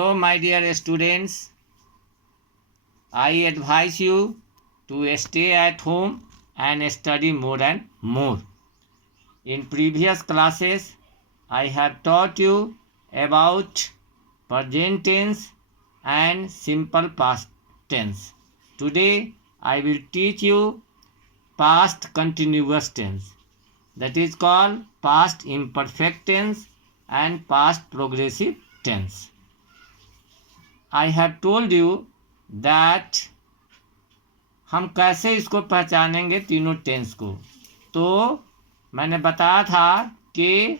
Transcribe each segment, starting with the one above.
So, my dear students, I advise you to stay at home and study more and more. In previous classes, I have taught you about present tense and simple past tense. Today, I will teach you past continuous tense. That is called past imperfect tense and past progressive tense. I have told you that हम कैसे इसको पहचानेंगे तीनों tense को। तो मैंने बताया था कि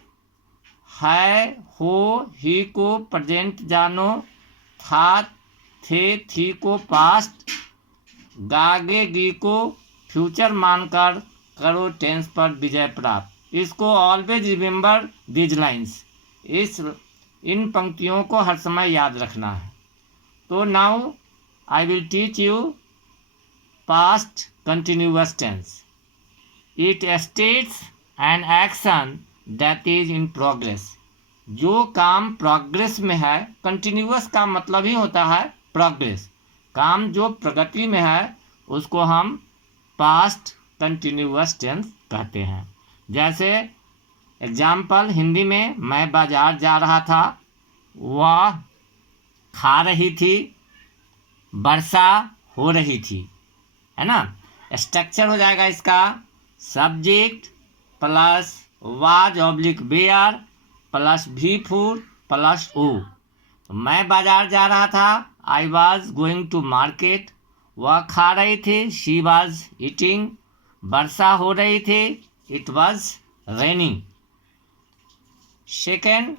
है, हो, ही को प्रेजेंट जानो, था, थे, थी को पास्ट, गागे, गी को फ्यूचर मानकर करो टेंस पर विजय प्राप्त। इसको ऑलवेज रिमेंबर दीज लाइन्स, इन पंक्तियों को हर समय याद रखना है। तो now I will teach you past continuous tense. It states an action that is in progress. जो काम प्रोग्रेस में है, कंटिन्यूअस का मतलब ही होता है प्रोग्रेस। काम जो प्रगति में है उसको हम पास्ट कंटिन्यूअस टेंस कहते हैं। जैसे एग्जाम्पल हिंदी में, मैं बाजार जा रहा था, वह खा रही थी, वर्षा हो रही थी, है ना। स्ट्रक्चर हो जाएगा इसका subject plus was oblique where plus भी फूड प्लस ओ। तो मैं बाजार जा रहा था, I was going to market. वह खा रही थी, शी वॉज ईटिंग। वर्षा हो रही थी, it was raining. Second,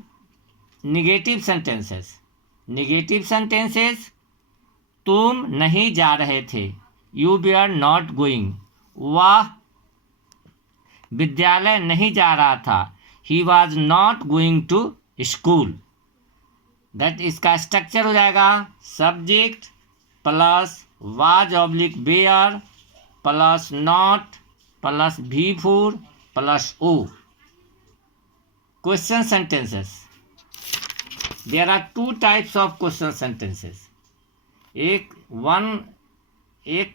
negative sentences. Negative sentences, तुम नहीं जा रहे थे, यू वेयर नॉट गोइंग। वह विद्यालय नहीं जा रहा था, he was not going to school. That इसका स्ट्रक्चर हो जाएगा subject plus was oblique where plus not plus भी food plus O. Question sentences, there are two types of question sentences. एक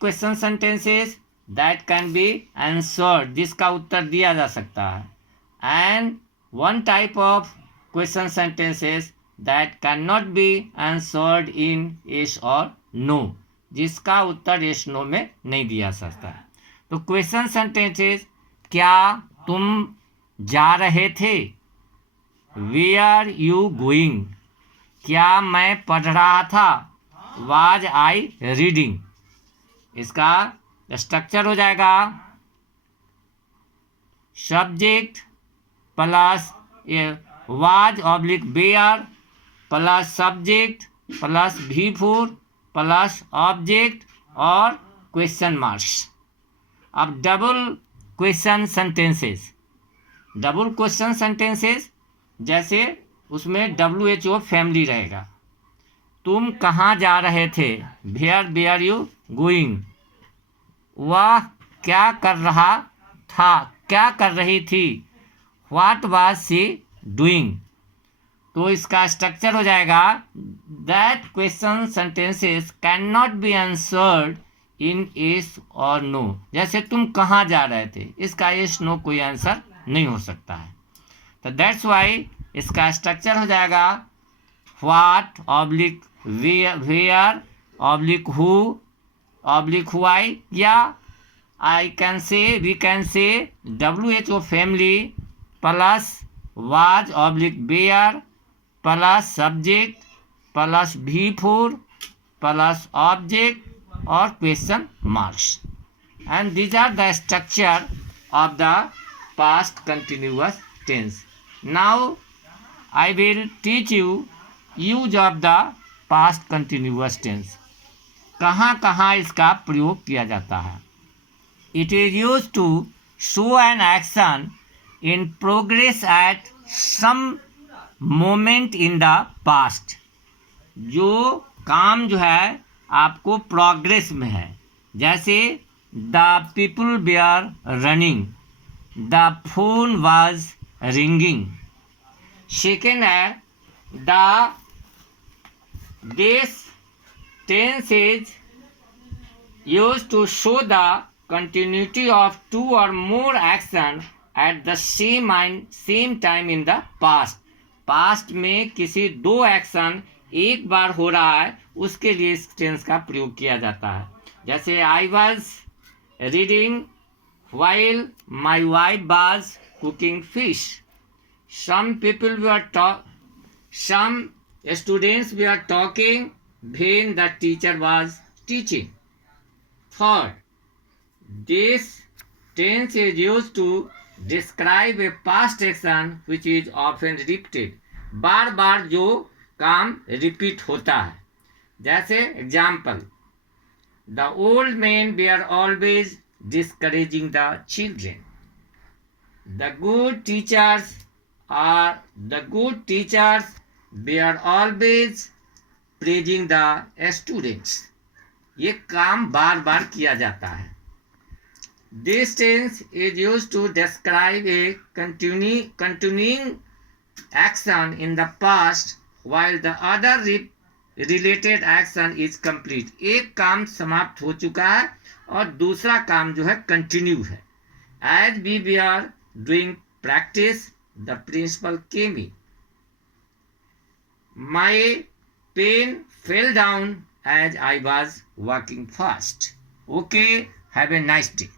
question sentences that can be answered, जिसका उत्तर दिया जा सकता है, and one type of question sentences that can not be answered in yes और no, जिसका उत्तर यस नो में नहीं दिया सकता है। तो क्वेश्चन सेंटेंसेस, क्या तुम जा रहे थे, वेयर यू गोइंग, क्या मैं पढ़ रहा था, वाज आई रीडिंग। इसका स्ट्रक्चर हो जाएगा subject plus was oblique where plus subject plus भी फूड प्लस ऑब्जेक्ट और क्वेश्चन मार्क्स। अब double question sentences. Double question sentences जैसे उसमें WHO फैमिली रहेगा। तुम कहाँ जा रहे थे, वेयर यू गोइंग। वह क्या कर रहा था, क्या कर रही थी, व्हाट वाज शी डूइंग। तो इसका स्ट्रक्चर हो जाएगा that question sentences can not be answered in yes और नो। जैसे तुम कहाँ जा रहे थे, इसका यस नो कोई आंसर नहीं हो सकता है। तो दैट्स वाई इसका स्ट्रक्चर हो जाएगा what oblique where oblique who oblique why, या we can say WHO family plus was oblique where plus subject plus भी फूड प्लस ऑब्जेक्ट और question marks, and these are the structure of the past continuous tense. Now I will teach you use of the past continuous tense. कहाँ कहाँ इसका प्रयोग किया जाता है. It is used to show an action in progress at some moment in the past. जो काम जो है आपको प्रोग्रेस में है, जैसे the people were running, the phone was ringing. Second है the This tense is used to show the continuity of two or more actions at the same time in the past. Past में किसी दो action एक बार हो रहा है उसके लिए इस टेंस का प्रयोग किया जाता है. जैसे I was reading while my wife was cooking fish. Some students were talking when the teacher was teaching. Third, this tense is used to describe a past action which is often repeated. बार बार जो काम repeat होता है. जैसे example, the old men were always discouraging the children. The good teachers were always praising the students. ये काम बार बार किया जाता है. This tense is used to describe a continuing action in the past while the other related action is complete. एक काम समाप्त हो चुका है और दूसरा काम जो है कंटिन्यू है. As we were doing practice, the principal came in. My pen fell down as I was walking fast. Okay, have a nice day.